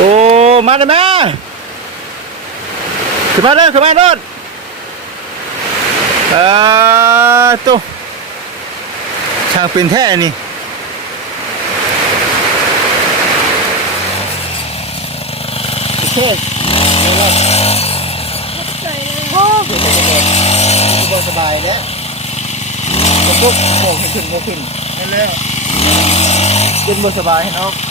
โอ้ มาได้ไหมขึ้นมาเลยขึ้นมาโดดเออตัวช่างเป็นแท้นี่โอเคสบายแล้วจะพวกโป่งให้ขึ้นโป่งขึ้นนั่นแหละเป็นบสบายให้น้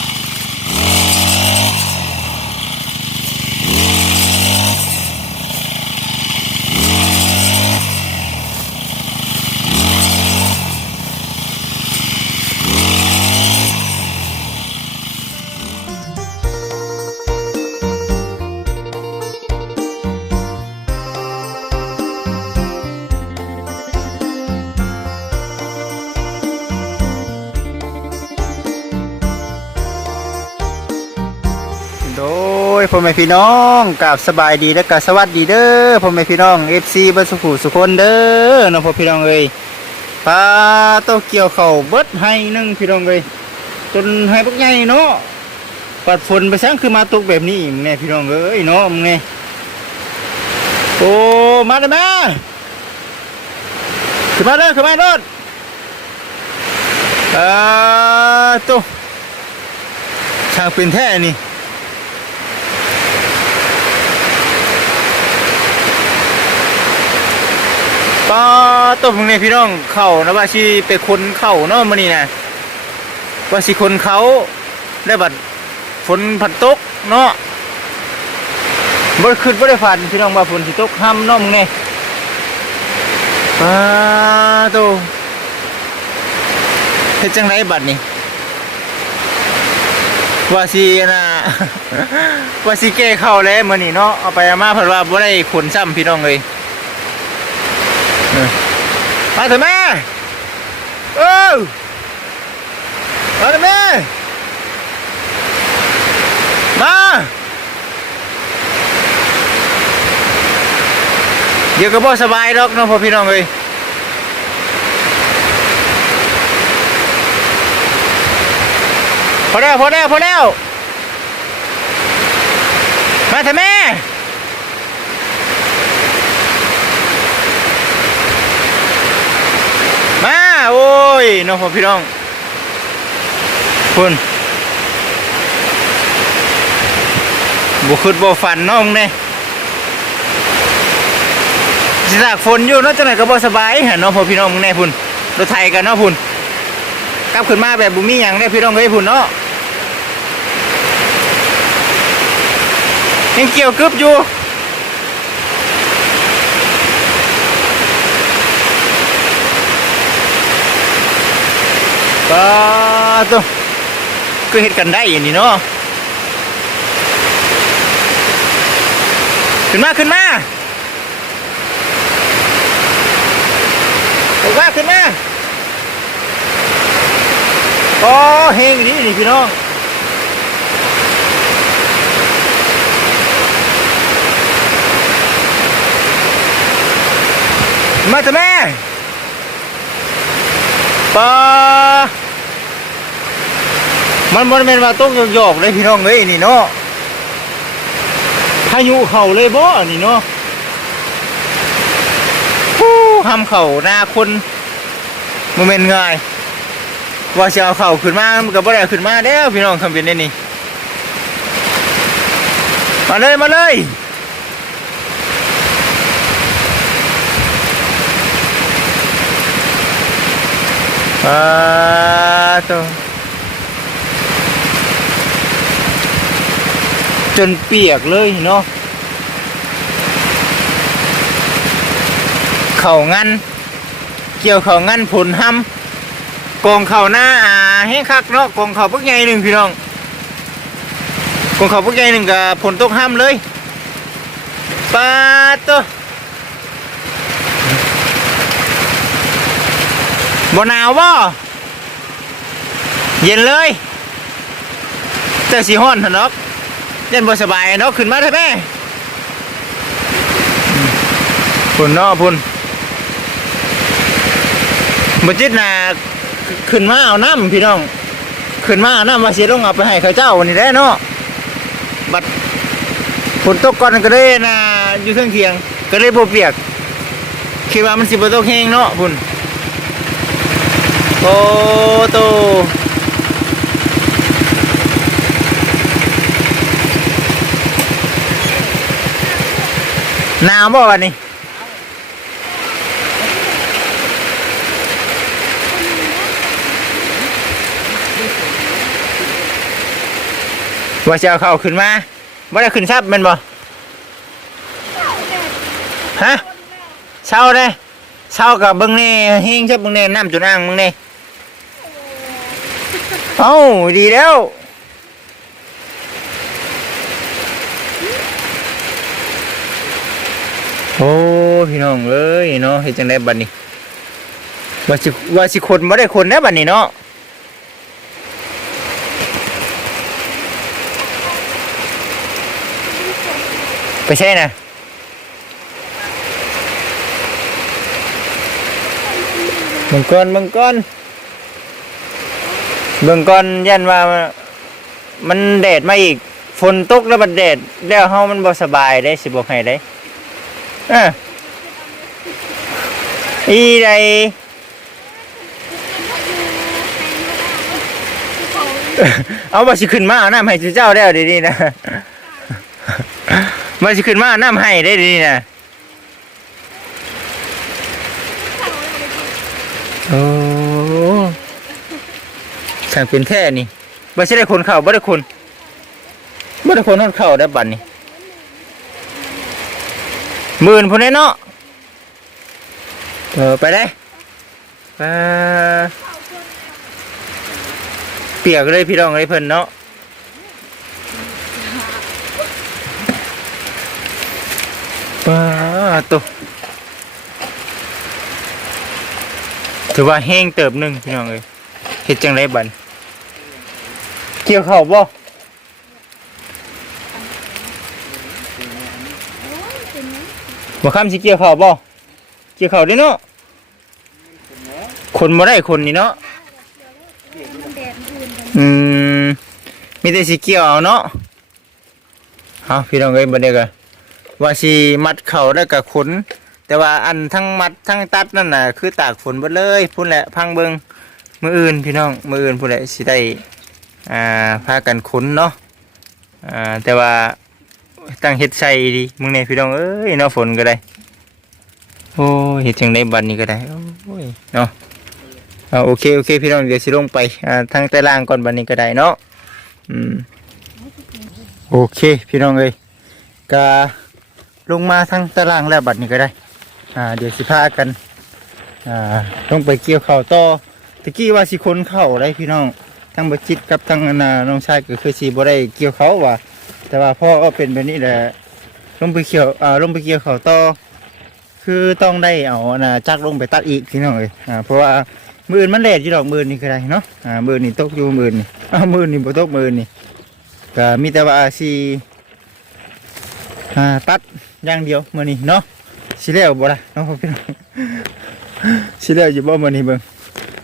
ยพ่อแม่พี่น้องกับสบายดีและกับสวัสดีเด้อพ่อแม่พี่น้อง FC บัดสุขุสุคนเด้อน้องพ่อพี่น้องเอ้ยปลาโตเกียวเข่าเบิดให้หนึงพี่น้องเอ้ยจนให้พวกใหญ่เนาะปัดฝนไปซังคือมาตกแบบนี้มึงแน่พี่น้องเอ้ยเนาะมึงแน่โอ้มาได้ไหมขึ้นมาเลยขึ้นมาโดดเอ่อตัวช่างเป็นแท้นี่ ก็ตบมึงในพี่น้องเข่านะว่าชีไปคนเข่าเนาะมื้อนี้นะว่าสิคนเขาได้บัดฝนผัดตกเนาะบ่ได้ขึ้นบ่ได้ฝันพี่น้องว่าฝนสิตกห้ำเนาะมึงนี่ปาโตเฮ็ดจังไดบัดนี้ว่าสินะว่าสิแก้เข้าแล้วมื้อนี้เนาะเอาไปอามาเพิ่นว่าบ่ได้ขนซ้ำพี่น้องเอ้ย มาเถอะแม่ เออมาเถอะแม่ มา เดี๋ยวก็บ่สบายดอกเนาะพ่อพี่น้องเอ้ยพอแล้วพอแล้วพอแล้วมาเถอะแม่ มาโอ้ ยน้องพ่อพี่น้องคุณบุคืดบ่ฝันน้องเนี่ยสิตากฝนอยู่เนาะจังไหนก็บ่สบายฮะเน้องพ่อพี่น้องมึงแน่พุ่นรถไทยกันเนาะพุ่นกลับขึ้นมาแบบบุมีหยังได้พี่น้องเอ้ยพุ่นเนาะยังเกี่ยวกึบอยู่ ก็ตัวก็เฮ็ดกันได้อย่างนี้เนาะขึ้นมาขึ้นมาขึ้นมาขึ้นมาโอ้เฮงดีนี่พี่น้องมาจ้ะแม่ปา มันมันเป็นว่าต้องหยอกๆเลยพี่น้องเอ้ยนี่เนาะพายุเข่าเลยบ่อนนี่เนาะฮู้ทำเข่าหน้าคนโมเมนง่ายว่าจะเอาเข่าขึ้นมามันก็บ่ได้ขึ้นมาแล้วพี่น้องทำเป็นได้นี่มาเลยมาเลยอ่าตัว จนเปียกเลยเนาะเข่างันเกี่ยวเข่างันผลห้ำกองเข่าหน้าอาให้คักเนาะกองเข่าพวกใหญ่หนึ่งพี่น้องกองเข่าพวกใหญ่หนึ่งกับผลตกห้ำเลยปาตัวบ่หนาวบ่เย็นเลยเจ้าสีห้อนเถอะเนาะ เล่นบ่สบายเนาะขึ้นมาเถอะแม่พุ่นเนาะพุ่นบ่จิตน่ะขึ้นมาเอาน้ำพี่น้อง ขึ้นมาเอาน้ำมาสิลงเอาไปให้เขาเจ้าวันนี้ได้เนาะบัดฝนตกก่อนก็เลยนะอยู่เทิงเทียง ก็เลยบ่เปียกคิดว่ามันสิบ่ตกแห้งเนาะพุ่นโอ้โต หนาวบ่วันนี้ว่าจะเอาเขาขึ้นมาว่าจะขึ้นซับแมันบ่ฮะเช้าเลยเช้ากับเบิ้งนี่เฮงชับเบิ้งนี่น้ำจุนอ่างเบิ้งนี่เอ้าดีแล้ว โอ้พี่น้องเอ้ยเนาะเฮ็ดจังได๋บัดนี้ว่าสิว่าสิคนบ่ได้คนแน่บัดนี้เนาะไปใช่นะเบิ่งก่อนเบิ่งก่อนเบิ่งก่อนยันว่ามันแดดมาอีก ฝนตกแล้วมันแดดแล้วเฮามันบ่สบายได้สิบอกให้ได้ เอออีใดเอาบ่สิขึ้นมาเอาน้ำให้เจ้าแล้ดี๋ยวนี้นะมาสิขึ้นมาน้ำให้ได้ดีนะโอ้ช่งเป็นแท้นี่บ่ใช่ได้คนเข่าบ่ได้คนบ่ได้คนนอนเข่าได้บัดนี่ หมื่นพุ่นแน่เนาะเออไปได้ไปเปียกเลยพี่น้องเลยเพิ่นเนาะป้าตัวถือว่าแห้งเติบหนึ่งพี่น้องเอ้ยเฮ็ดจังไรบันเกี่ยวเข่า วบ่บ่คำสิเกี่ยวเข่าบ่เกี่ยวเข่าวได้เนาะคนบ่ได้คนนี่เนาะอืมมีแต่สิเกี่ยวเอาเนาะเอาพี่น้องเอ้ยบัดเดียกันว่าสิมัดเข่าได้กับขนแต่ว่าอันทั้งมัดทั้งตัดนั่นน่ะคือตากฝนหมดเลยพุ่นแหละพังเบิงมืออื่นพี่น้องมืออื่นพุ่นแหละสิได้อ่าพากันขนเนาะอ่าแต่ว่า ตั้งเฮ็ดใส่ดีมึงเนี่ยพี่น้องเอ้ยเนาะฝนก็ได้ โอ้ยเฮ็ดจังไดบัดนี้ก็ได้โอ้ยเนาะเอาโอเคโอเคพี่น้องเดี๋ยวสิลงไปอ่าทางใต้ล่างก่อนบัดนี้ก็ได้เนาะอืมโอเคพี่น้องเอ้ยกาลงมาทางตารางแล้วบัดนี้ก็ได้ อ่า เดี๋ยวสิพากัน อ่าต้องไปเกี่ยวเข่าวต่อตะกี้ว่าสิคนเข่าได้พี่น้องทั้งบัจิตกับทั้งนาน้องชายก็คือสิบ่ได้เกี่ยวเขาว่ะ แต่ว่าพ่อก็เป็นแบบนี้แหละลงไปเกี่ยวอ่าลงไปเกี่ยวเขาต่อคือต้องได้เอานนาจักรลงไปตัดอีกพี่น้องเลยอ่าเพราะว่ามืออนมันแดดอยู่ดอกมือนนี่ก็ได้เนาะอ่ามือนนี่ตกอยู่มือนนี่อ้าวมือนนี่บ่ตกมือนนี่ก็มีแต่ว่าสิอ่าตัดอย่างเดียวมือนี้เนาะสิแล้วบ่ล่ะน้องพี่น้องสิแล้วอยู่บ่มือนี้เบิ่ง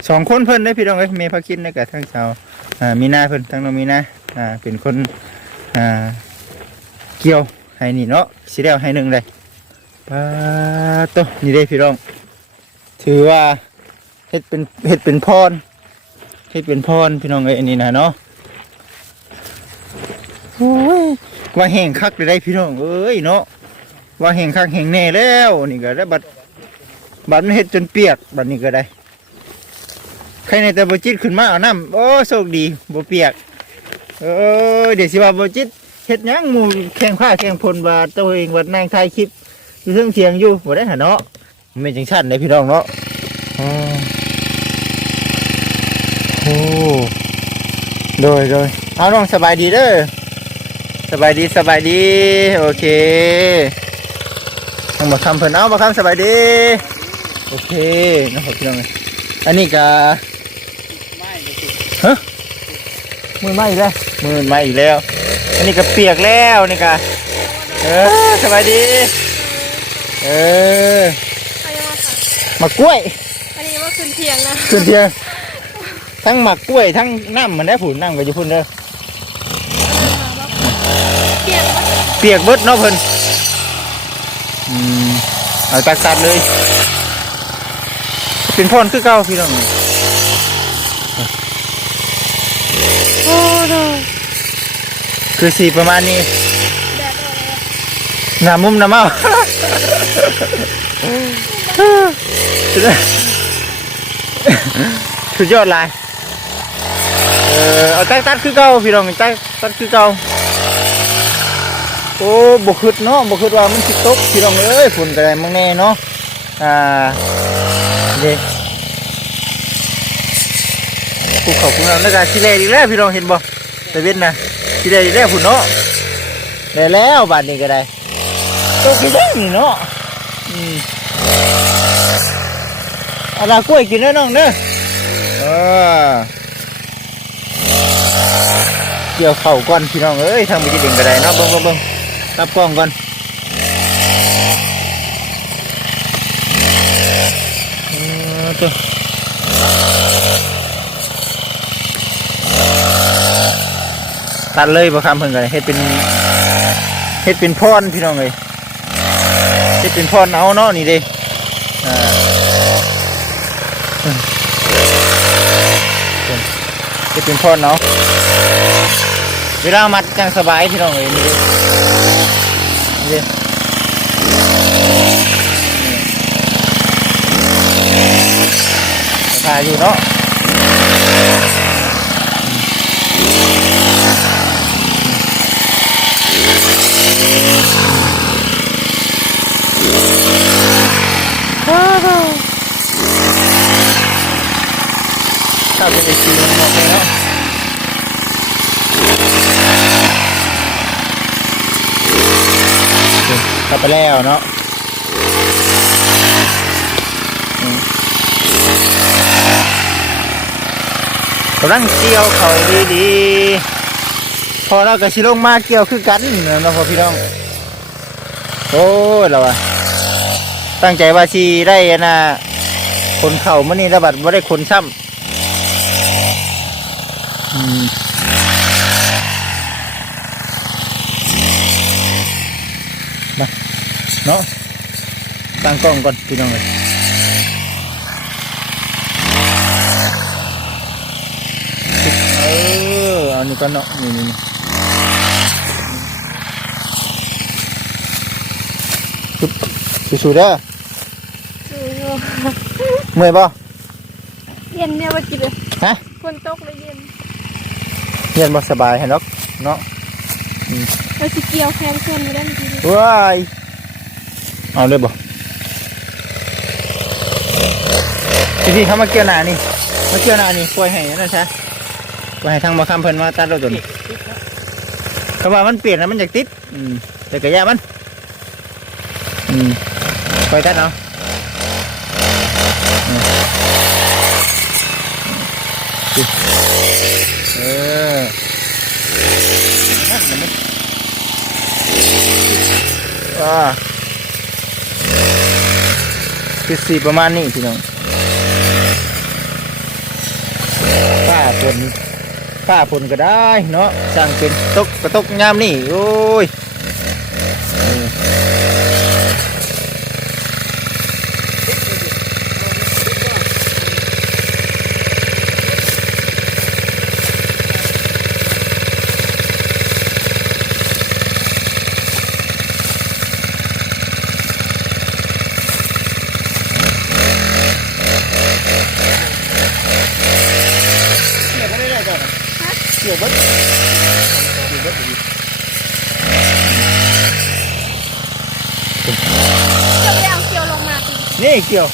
สองคนเพิ่นได้พี่น้องเอ้ยเมย์พาคินได้กับทั้งสาวอ่ามีนาเพิ่นทั้งน้องมีนาอ่าเป็นคน อ่า เกี่ยวให้นี่เนาะสิแล้วให้หนึ่งเลยปาโตนี่เด้พี่น้อง ถือว่าเฮ็ดเป็นเฮ็ดเป็นพรเฮ็ดเป็นพรพี่น้องเอ้ยอันนี้นะเนาะโอ้ยว่าแห้งคักได้พี่น้องเอ้ยเนาะว่าแห้งคักแห้งแน่แล้วนี่ก็ได้บัดบัดมันเฮ็ดจนเปียกบัดนี้ก็ได้ใครในแต่บจิตขึ้นมาเอาน้ำโอ้โชคดีบ่เปียก เออเดี๋ยวสิว่าบ่จิตเฮ็ดหยังหมู่แข่งผ้าแข่งพลว่าตัวเองวัดนางถ่ายคลิปอยู่เทิงเถียงอยู่บ่ได้หาเนาะมันเป็นจังซั่นเด้พี่น้องเนาะอ๋อโอ้โดยโดยเอาน้องสบายดีเด้อสบายดีสบายดี โอเคต้องมาคำเพิ่นเอามาคำสบายดี โอเคนะครับพี่น้องอันนี้ก็ฮะ มือไหม้อีกแล้วมือไหม้อีกแล้ว อันนี้ก็เปียกแล้วนี่ก็เออสบายดี เอออันนี้ว่าค่ะหมักกล้วย อันนี้ว่าขึ้นเทียงนะขึ้นเทียง ทั้งหมักกล้วยทั้งน้ำมันได้ผุนน้ำก็จะพุ่นเด้อเปียกเบิดเนาะเพิ่นอืมเอาตักตัดเลย เป็นพรคือเก่าพี่น้องโอ้โห คือสีประมาณนี้หนามุมหน้าเมาสุดยอดสุดยอดหลายเออเอาตักตัดคือเก่าพี่น้องตักตัดคือเก่าโอ้บกคืดเนาะบกคืดว่ามันสิตกพี่น้องเอ้ยฝนกระไรมั่งแน่เนาะอ่าเด็ภูเขาภูเราในการชิเลอีกแล้วพี่น้องเห็นบ่แต่เว้นนะ ชิเลอีกแล้วฝุ่นเนาะได้แล้วบาดนี้ก็ได้ตกอีกแล้นี่เนาะอืมเอาละกล้วยกินแล้วน้องเด้อเออเกี่ยวเข่าก่อนพี่น้องเอ้ยทางไปกินเองก็ได้เนาะเบิ่งเบิ่งเบิ่งรับกล้องก่อนเออตัว ตัดเลยบ่คำเพิ่นก็ได้เฮ็ดเป็นเฮ็ดเป็นพรพี่น้องเอ้ยเฮ็ดเป็นพรเอาเนาะนี่เด้อ่าจะเป็นพ่อเนาะเวลามัดจังสบายพี่น้องเอ้ยนี่ดินี่ถ่ายอยู่เนาะเข้าไปในซีมันหมดเลยเนาะกลับไปแล้วเนาะกำลังเกี่ยวเขาดีๆ พอเราก็ชิลงมาเกี่ยวคือกันนะพ่อพี่น้อง โอ้ยเราอะตั้งใจว่าชีได้นะคนเข่ามื่อนี้ระบัดว่าได้คนซ้ำ อืมเนาะตั้งกล้องก่อนพี่น้องเลยเออเอานี่ก่อนเนาะนี่นี่นี่ปึ๊บสู้ๆเด้อดูอยู่เมื่อยป่ะเย็นเนี่ยว่ากินเลยฮะฝนตกเลยเย็น เรียนบ่สบายให้เนาะเนาะเราสิเกี่ยวแขนเส้นมาได้เมื่อกี้นี้ว้ายเอาเลยบ่พี่ๆเขามาเกี่ยวหนานี่มาเกี่ยวหนานี่ปล่อยให้นั่นใช่ปล่อยให้ทางมาคำเพิ่นมาตัดเราตัวนี้คำว่ามันเปลี่ยนแล้วมันอยากติด อืมแต่กระยามัน อืมคอยตัดเอาอืมเออนั่นมันไม่ ว้าคือสีประมาณนี้พี่น้องป้าฝนป้าฝนก็ได้เนาะสั่งเป็นตกกระตกงามนี่โอ้ยเออเกี่ยวไม่ได้จ้ะ เกี่ยวเบิ้เกี่ยวเบิ้จะไปเอาเกี่ยวลงมาอีกนี่เกี่ยว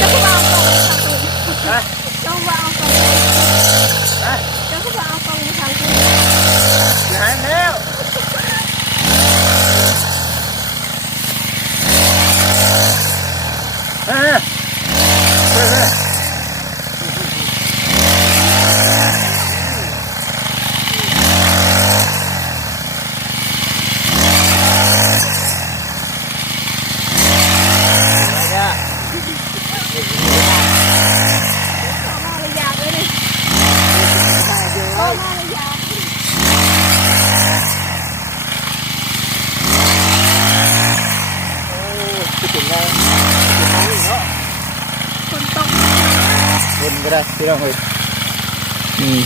จะพูดเอากล่องไปทางคุณจะพูดเอากล่องไปจะพูดเอากล่องไปทางคุณ หายแล้วอ่าเฮ้ยเฮ้ยอะไรเนี่ย ก็ได้พี่น้องเอ้ยอืม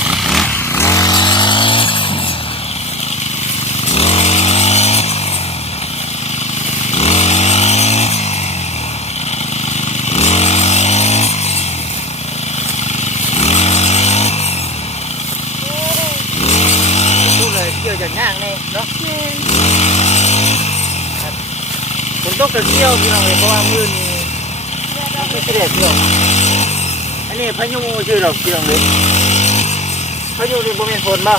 พูดเลยเกี่ยวจากย่างนี่เนาะ แม่น ผม ต้องกระเที่ยวพี่น้องเลยเพราะว่ามือนี้ไม่ใช่เด็ดเที่ยวอันนี้พายุชื่อดอกพี่น้องเลยพายุนี่บ่แม่นฝนบ่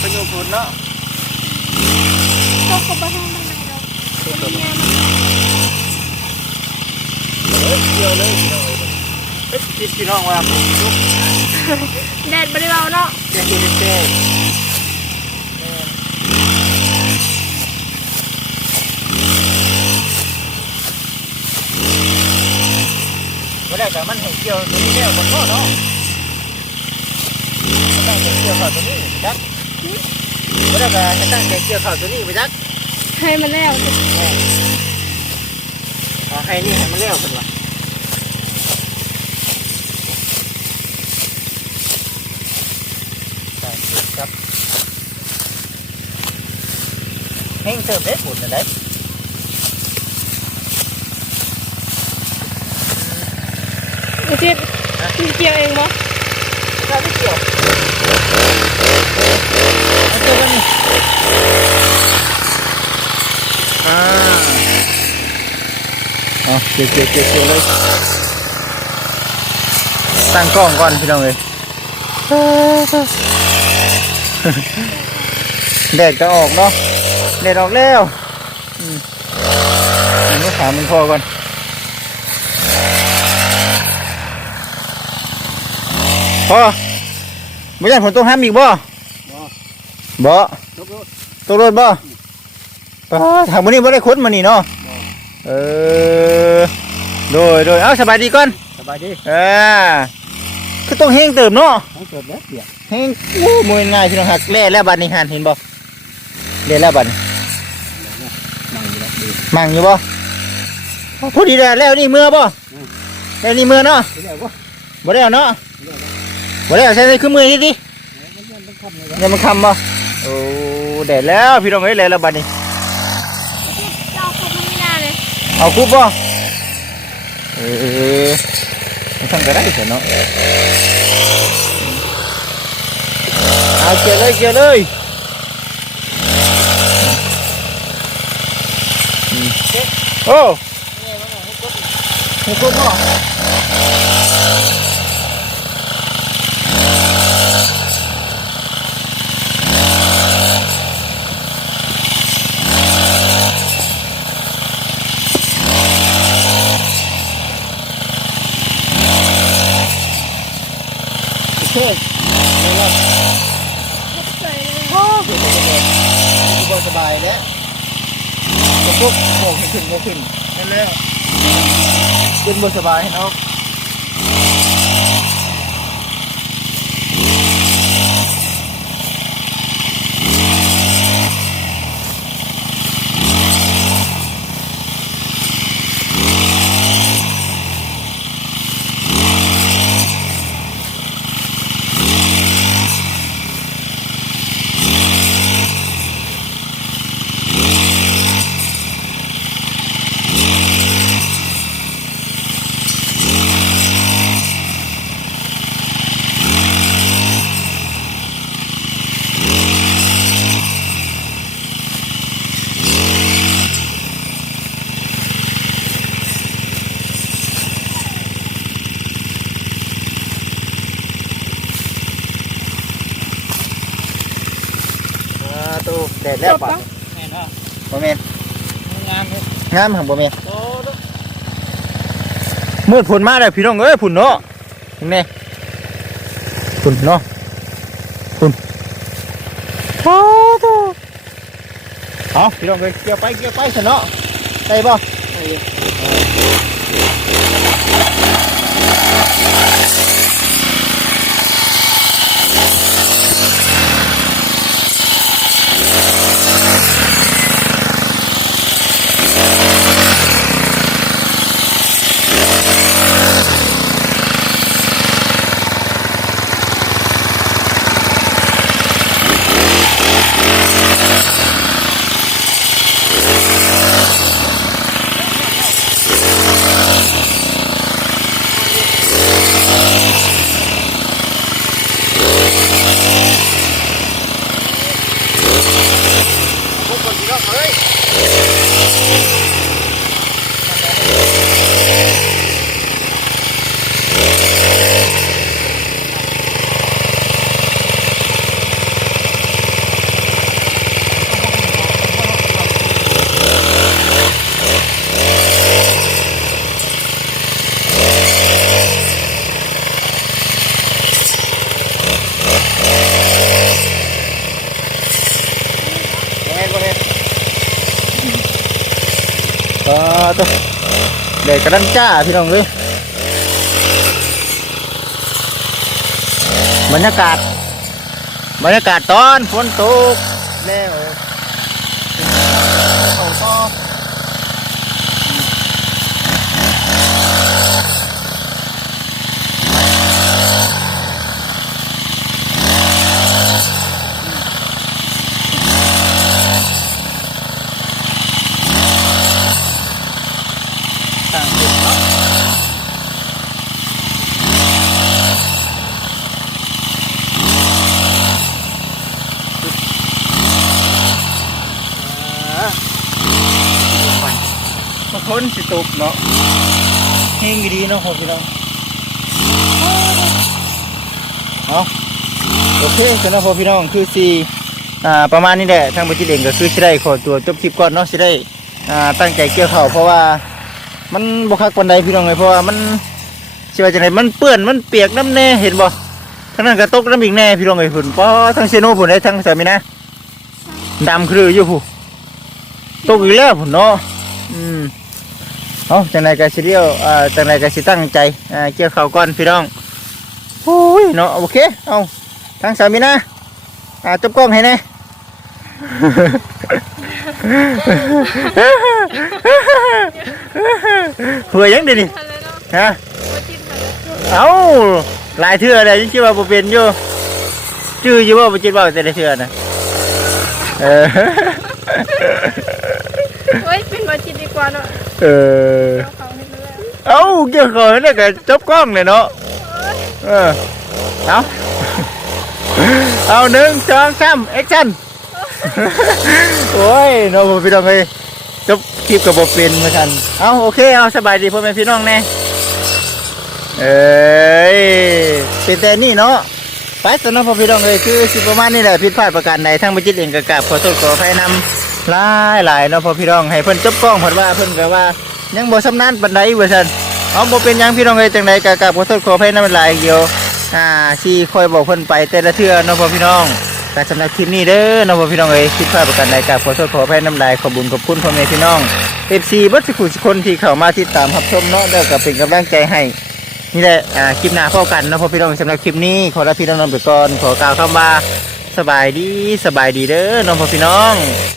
พายุฝนเนาะตกก็บ่ทำมันได้ดอกมันแย่มันเอ้ยเที่ยวเลยพี่น้องเลยเอ้ยคิดพี่น้องว่าผมลุกแดดบ่ได้เบาเนาะแจ้งอยู่ในแจ้ ได้แต่มันให้เกี่ยวตัวนี้แล้วบ่พอเนาะตั้งใจเกี่ยวข้าวตัวนี้จักบ่ได้ก็ตั้งใจเกี่ยวข้าวตัวนี้ไปจักให้มันแล้วสิเอาให้นี่ให้มันเร็วขึ้นวะใช่ครับเฮงเติมได้ผลนะได้ อุจิตมีเกี่ยวเองบ่ถ้าไม่เกี่ยวเอาตัวกันนี่อ่าเอาเกี่ยวเกี่ยวเกี่ยวเกี่ยวเลยตั้งกล้องก่อนพี่น้องเลยแดดก็ออกเนาะแดดออกแล้วอืมมันก็ขามันพอก่อน พอไม่ใช่ฝนตกห้ามอีกบ่บ่ตกรถบ่ป้าทางมื้อนี้บ่ได้ค้นมานี่เนาะเออโดยโดยเอ้าสบายดีก่อนสบายดีเออคือต้องเฮงเติมเนาะทั้งเกิดแล้วเปียกเฮงโอ้มวยง่ายพี่น้องหักแล่แล้วบัดนี้หันเห็นบ่เล่แล้วบัดนี้นั่งอยู่แล้วดีมั่งอยู่บ่พอดีแล้วแล้วนี่เมื่อบ่แล้วนี่เมื่อเนาะเดี๋ยวก็บ่ได้เอาเนาะ บ่ได้เอาใช้คือมือนี่ดิมันยังต้องทำเลยยังมันคำบ่โอ้แดดแล้วพี่น้องเอ้ยแล้วแล้วบัดนี้เราคบมันไม่ได้เลยเอาคุบบ่เออมันทำก็ได้เถอะเนาะเอาเกี่ยวเลยเกี่ยวเลยอืมโอ้มันคุบเนาะ โอเค สวยเลย โอ้เดี๋ยวจะเลยสบายสบายแล้ว จะพวกโบกให้ขึ้นโบกขึ้นนั่นแหละขึ้นบนสบายเนาะอ่าตู้แดดแล้วป่ะแม่นว่าบ่แม่นงามเลยงามหังบ่แม่นโอ้ลูกมืดพุ่นมาแล้วพี่น้องเอ้ยพุ่นเนาะเห็นไหมพุ่นเนาะพุ่นโอ้โหเอาพี่น้องเอ้ยเกี่ยวไปเกี่ยวไปซะเนาะได้บ่ด กระดันจ้าพี่น้องเลยบรรยากาศ บรรยากาศตอนฝนตกแล้วเขาก็ต่างกันเนาะมาพ้นสิ ตกเนาะเฮงดีเนาะพ่อพี่น้องเอาโอเคกันเนาะพ่อพี่น้องคือสี่อ่าประมาณนี้แหละทางบัจิตเองก็คือสิได้ขอตัวจบคลิปก่อนเนาะสิได้อ่าตั้งใจเกี่ยวข้าเพราะว่ามันบกคักปันใดพี่น้องเลยเพราะว่ามันสิว่าจังไดมันเปื้อนมันเปียกน้ำแน่เห็นบ่ทั้งนั้นก็ตกน้ำอีกแน่พี่น้องเลยพุ่นป้อทั้งเซโน่พุ่นได้ทั้งสามีนะดำคืออยู่พุ่นตกอีกแล้วพุ่นเนาะอืม เอาจังไดก็สิเดียวอ่าจังไดก็สิตั้งใจอ่าเกี่ยวข้าวก่อนพี่น้องโอ้ยเนาะโอเคเอาทั้งสามีนะอ่าจบกล้องให้แน่หัวยังเดี๋ยวนี้ทันเลยเนาะฮะมาจิ้มมาเลยเอ้าหลายเทื่อเลยยังคิดว่าบ่เป็นอยู่ชื่ออยู่ว่าบ่จิตว่าแต่ละเทื่อนะเออเฮ้ยเป็นมาจิ้มดีกว่าเนาะ เออเอาเขาให้เลยเอ้าเกี่ยวกับนี่ก็จบกล้องเลยเนาะ เออ เอาเอาหนึ่งสองสามแอคชั่น โอ้ยเนาะบ่พี่น้องเอ้ยจบคลิปกับบ่เป็นเหมือนกันเอาโอเค เอาสบายดีพ่อแม่พี่น้องแน่เอ้ยเป็นแต่นี่เนาะไปสนองพอพี่น้องเลยคือสิประมาณนี้แหละผิดพลาดประการใดทั้งบัจิตเองก็กราบขอโทษขออภัยนำ หลายหลายเนาะพอพี่น้องให้เพิ่นจบกล้องเพิ่นว่าเพิ่นก็ว่า ยังบ่สำนานปานใดว่าซั่นเอาบ่เป็นหยังพี่น้องเอ้ยจังใดก็กราบขอโทษขออภัยนำหลายเดียวอ่าสิคอยบอกเพิ่นไปแต่ละเทื่อเนาะพอพี่น้องแต่สำหรับคลิปนี้เด้อเนาะพอพี่น้องเอ้ยผิดพลาดประการใดกราบขอโทษขออภัยนำหลายขอบุญขอบคุณพ่อแม่พี่น้อง FC เบิดทุกคนที่เข้ามาติดตามรับชมเนาะแล้วก็เป็นกำลังใจให้นี่แหละอ่าคลิปหน้าพบกันนะพ่อพี่น้องสำหรับคลิปนี้ขอลาพี่น้องไปก่อนขอกล่าวคำว่าสบายดีสบายดีเด้อน้องพ่อพี่น้อง